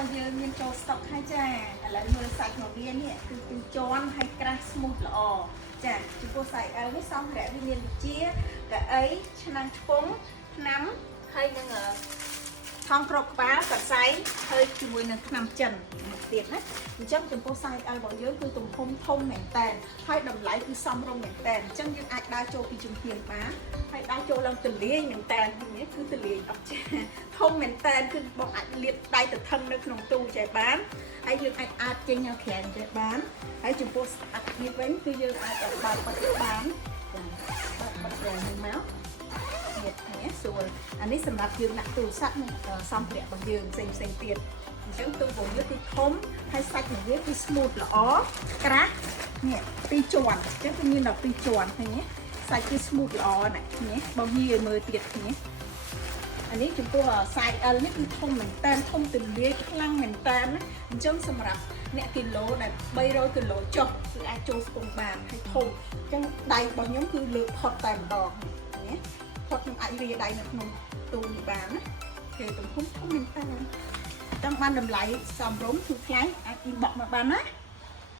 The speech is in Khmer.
របស់យើងមានចូលស្តុកហើយចាឥឡូវមើលសាច់របស់វានេះគឺជាន់ហើយក្រាស់ស្មូតល្អចាចំពោះសាច់ L នេះសម្ភារៈវាមានដូចជាកៅអីឆ្នាំងឆ្ពង់ថ្នាំហើយនឹងថងក្របក្បាលកសៃហើយជាមួយនឹងថ្នាំចិនមួយទៀតណាអញ្ចឹងចំពោះសាច់ L របស់យើងគឺទំហំធំមែនតើហើយតម្លៃគឺសមរម្យមែនតើអញ្ចឹងយើងអាចដើរចូលពីជំហានបានហើយដើរចូលឡើងទលាយមែនតើនេះគឺទលាយអត់ចាធំមែនតើគឺបងអាចលាបដៃទៅថឹងនៅក្នុងទូចេះបានហើយយើងអាចចេញនៅក្រៅចេះបានហើយចំពោះអត្ថភាពវិញគឺយើងអាចបើកបិទបានបើកបិទយ៉ាងនេះមកនេះស្រួលអានេះសម្រាប់យើងដាក់ទូរស័ព្ទនិងសម្ភារៈរបស់យើងផ្សេងទៀតអញ្ចឹងទូរបស់យើងគឺធំហើយសាច់របស់វាគឺ smooth ល្អក្រាស់នេះ2ជាន់អញ្ចឹងគឺមានដល់2ជាន់ឃើញទេសាច់គឺ smooth ល្អណាស់នេះបងនិយាយមើលទៀតនេះអានេះចំពោះសាច់ L នេះគឺធំមែនតើធំទលាយខ្លាំងមែនតើអញ្ចឹងសម្រាប់អ្នកគីឡូដែល300គីឡូចុះគឺអាចចូលស្ពង់បានហើយធំអញ្ចឹងដៃរបស់ខ្ញុំគឺលើកផុតតែម្ដងនេះផុតខ្ញុំអាចរាដៃនៅក្នុងទូនេះបានណាគេទំហំធំមែនតើចង់បានតម្លៃសមរម្យគឺថ្លៃអាច inbox មកបានណា